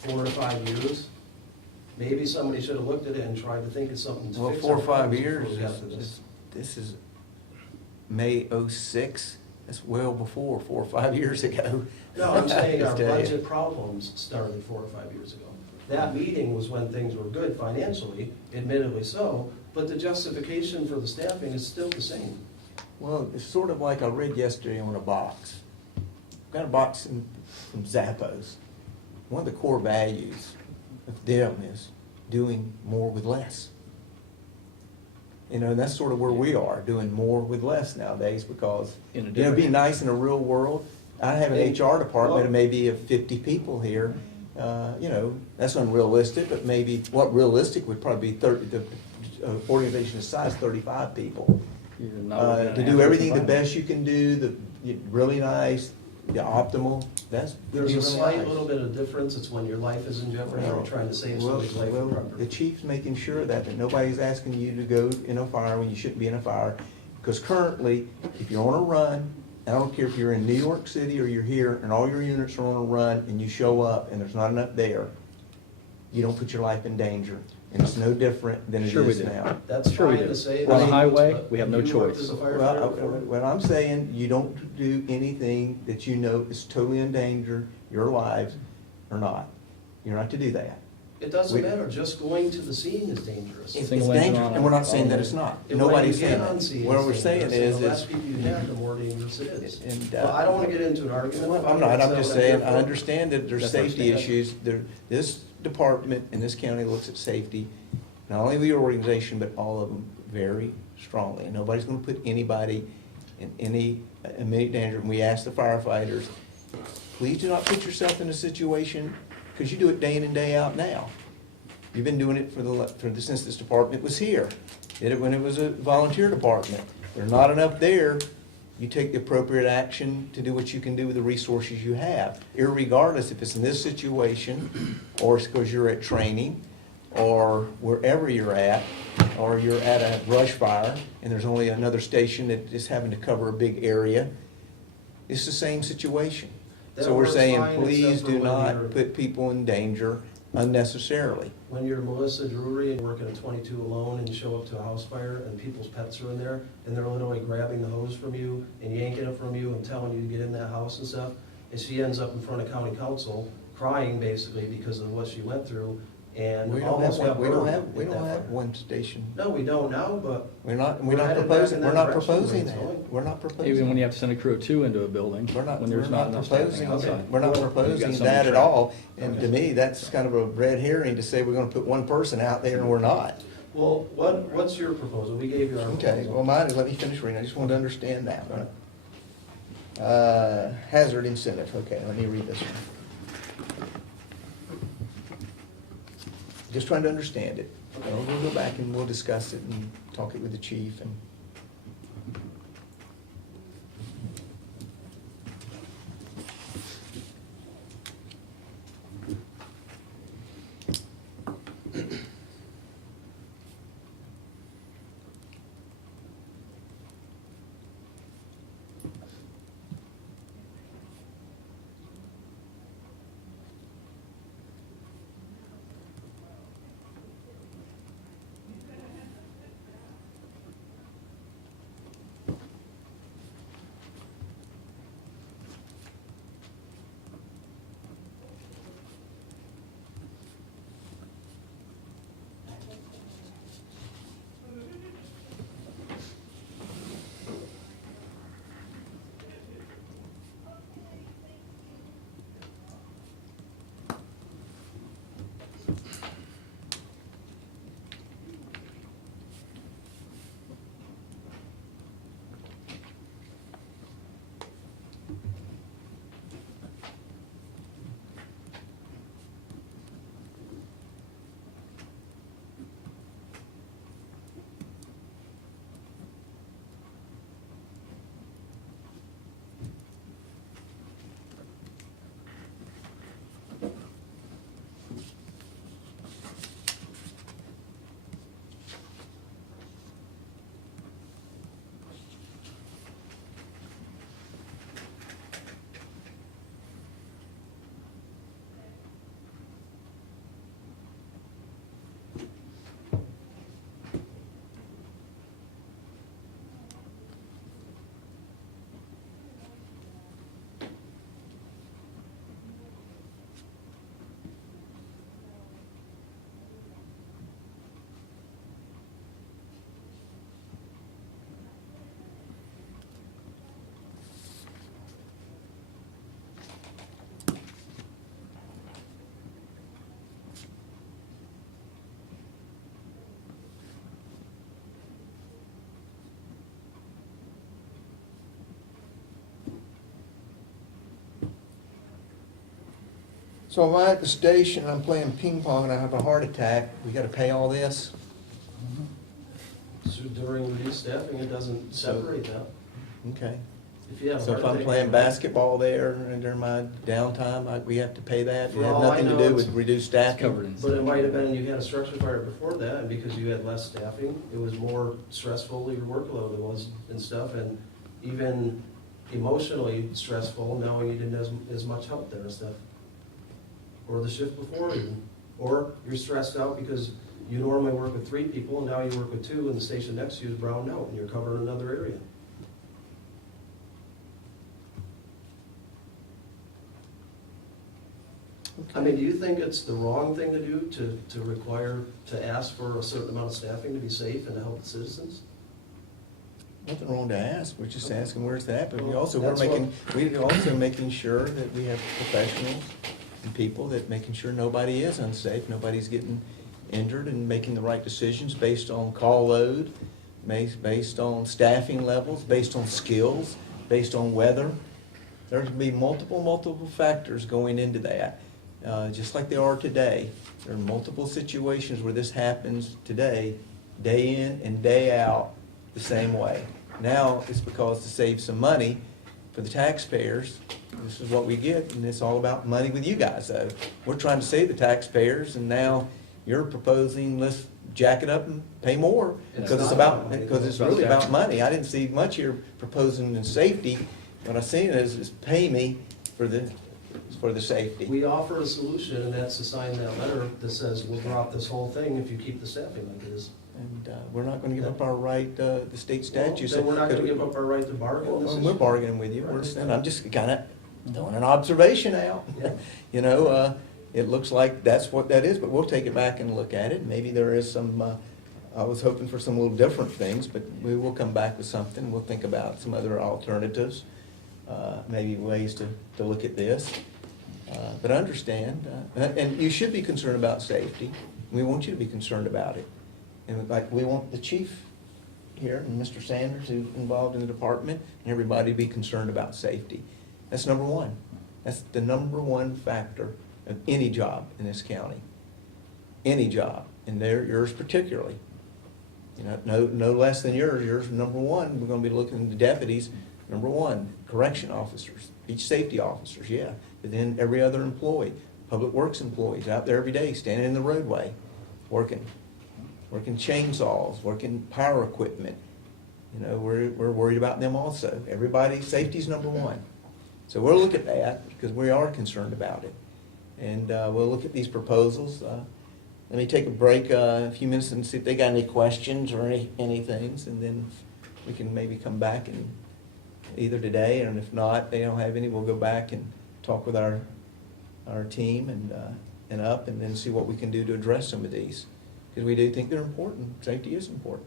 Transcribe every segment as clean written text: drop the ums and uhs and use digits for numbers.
4 to 5 years, maybe somebody should have looked at it and tried to think of something to Well, fix 4 or our 5 problems years, before we got to this. this is May '06, that's well before, 4 or 5 years ago. No, I'm saying our Just tell you. budget problems started 4 or 5 years ago. That meeting was when things were good financially, admittedly so, but the justification for the staffing is still the same. Well, it's sort of like I read yesterday on a box. Got a box from Zappos. One of the core values of them is doing more with less. You know, that's sort of where we are, doing more with less nowadays, because, In a you know, it'd be different- nice in a real world. I have an Hey, HR department well- of maybe of 50 people here. You know, that's unrealistic, but maybe, what realistic would probably be 30, the organization is size 35 people. You're not looking at To an do everything the environment. best you can do, really nice, the optimal, that's. There's really a slight nice. little bit of difference, it's when your life is in jeopardy, or you're trying to save somebody's life Well, or the property. chief's making sure that nobody's asking you to go in a fire when you shouldn't be in a fire. Because currently, if you're on a run, and I don't care if you're in New York City or you're here, and all your units are on a run, and you show up and there's not enough there, you don't put your life in danger. And it's no different than it Sure we is do. now. That's Sure we fine do. to say. On the that, highway, but we have no you worked choice. as a Well, firefighter before? what I'm saying, you don't do anything that you know is totally in danger, your lives, or not. You're not to do that. It doesn't we- matter, just going to the scene is dangerous. It's Single engine dangerous, on and we're not it. saying that it's not. And Nobody's when you saying get on that. scene, What it's we're saying dangerous, is, and the less is, people you have, the more dangerous it is. and, Well, I don't wanna get into an argument. well, about I'm it, not, that's I'm not just what I'm saying, here I for. understand that there's That's safety understandable. issues. This department in this county looks at safety, not only the organization, but all of them very strongly. And nobody's gonna put anybody in any immediate danger. And we ask the firefighters, please do not put yourself in a situation, because you do it day in and day out now. You've been doing it since this department was here. Did it when it was a volunteer department. There's not enough there, you take the appropriate action to do what you can do with the resources you have, irregardless if it's in this situation, or it's because you're at training, or wherever you're at, or you're at a brush fire, and there's only another station that is having to cover a big area. It's the same situation. That So we're works saying, fine, please except for do when not you're- put people in danger unnecessarily. When you're Melissa Drury and working at 22 alone and you show up to a house fire and people's pets are in there and they're literally grabbing the hose from you and yanking it from you and telling you to get in that house and stuff, and she ends up in front of county council crying basically because of what she went through and We don't almost have, got we don't burned have, we at don't that have fire. one station. No, we don't now, but We're not We're headed back proposing, in we're that not direction, proposing Wayne's that. going. We're not proposing. Even when that. you have to send a crew of 2 into a building, We're not, when we're there's not not enough staffing proposing, outside. we're not Well, you've got proposing somebody that at trapped. all. And to me, that's kind of a red herring to say we're gonna put one person out there and we're not. well, what's your proposal? We gave you our Okay, proposal. well, mine is, let me finish reading, I just wanted to understand that one. Hazard incentive, okay, let me read this one. Just trying to understand it. We'll go back and we'll discuss it and talk it with the chief and. So if I'm at the station, I'm playing ping pong and I have a heart attack, we gotta pay all this? So during reduced staffing, it doesn't separate that. Okay. If you have a So if heart I'm attack, playing basketball there and during my downtime, we have to pay that? It For had all I nothing to know, do it's- with reduced It's staffing? covered in. But it might have been you had a structure fire before that, and because you had less staffing, it was more stressful, your workload was and stuff, and even emotionally stressful, knowing you didn't have as much help there and stuff. Or the shift before even. Or you're stressed out because you normally work with 3 people, and now you work with 2, and the station next to you is browned out, and you're covering another area. I mean, do you think it's the wrong thing to do to require, to ask for a certain amount of staffing to be safe and to help the citizens? Nothing wrong to ask, we're just asking where's that, but we Well, also, we're that's what- we're also making sure that we have professionals and people that making sure nobody is unsafe, nobody's getting injured, and making the right decisions based on call load, based on staffing levels, based on skills, based on weather. There's gonna be multiple factors going into that, just like there are today. There are multiple situations where this happens today, day in and day out, the same way. Now, it's because to save some money for the taxpayers, this is what we get, and it's all about money with you guys, though. We're trying to save the taxpayers, and now you're proposing, let's jack it up and pay more, because it's about, because it's really about money. I didn't see much here proposing in safety. What I seen is pay me for the safety. We offer a solution, and that's to sign that letter that says we'll drop this whole thing if you keep the staffing like it is. And we're not gonna give up our right, the state statute. Then we're not gonna give up our right to bargain on this Well, we're issue. bargaining with you, and I'm just kinda throwing an observation out. Yeah. You know, it looks like that's what that is, but we'll take it back and look at it. Maybe there is some, I was hoping for some little different things, but we will come back with something. We'll think about some other alternatives, maybe ways to look at this. But understand, and you should be concerned about safety. We want you to be concerned about it. And like, we want the chief here, and Mr. Sanders, who's involved in the department, and everybody to be concerned about safety. That's number one. That's the number one factor of any job in this county. Any job, and yours particularly. You know, no less than yours. Yours is number one. We're gonna be looking at the deputies, number one, correction officers, beach safety officers, yeah. But then every other employee, public works employees out there every day, standing in the roadway, working chainsaws, working power equipment. You know, we're worried about them also. Everybody, safety's number one. So we'll look at that, because we are concerned about it. And we'll look at these proposals. Let me take a break, a few minutes, and see if they got any questions or any things, and then we can maybe come back and either today, and if not, they don't have any, we'll go back and talk with our team and then see what we can do to address some of these. Because we do think they're important. Safety is important.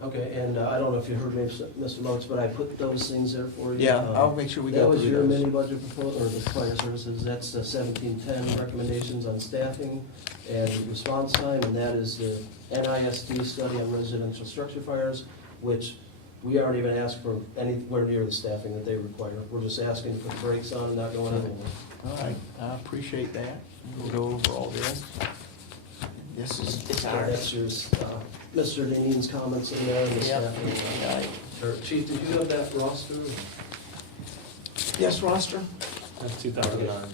Okay, and I don't know if you heard me, Mr. Moats, but I put those things there for you. Yeah, I'll make sure we That go was through your those. mini budget proposal, or the fire services, that's the 1710 recommendations on staffing and response time, and that is the NISD study on residential structure fires, which we aren't even asked for anywhere near the staffing that they require. We're just asking to put brakes on and not going anywhere. All right, I appreciate that. We'll go over all this. This is, it's ours. That's yours, Mr. Dineen's comments in there and the Yep. staffing. All right. Or, Chief, did you have that roster? Yes, roster? That's 2009.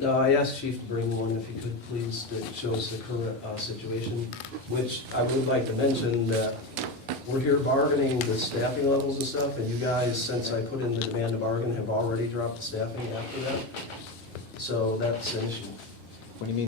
No, I asked Chief to bring one, if he could please, that shows the current situation, which I would like to mention that we're here bargaining the staffing levels and stuff, and you guys, since I put in the demand to bargain, have already dropped the staffing after that. So that's an issue. What do you mean?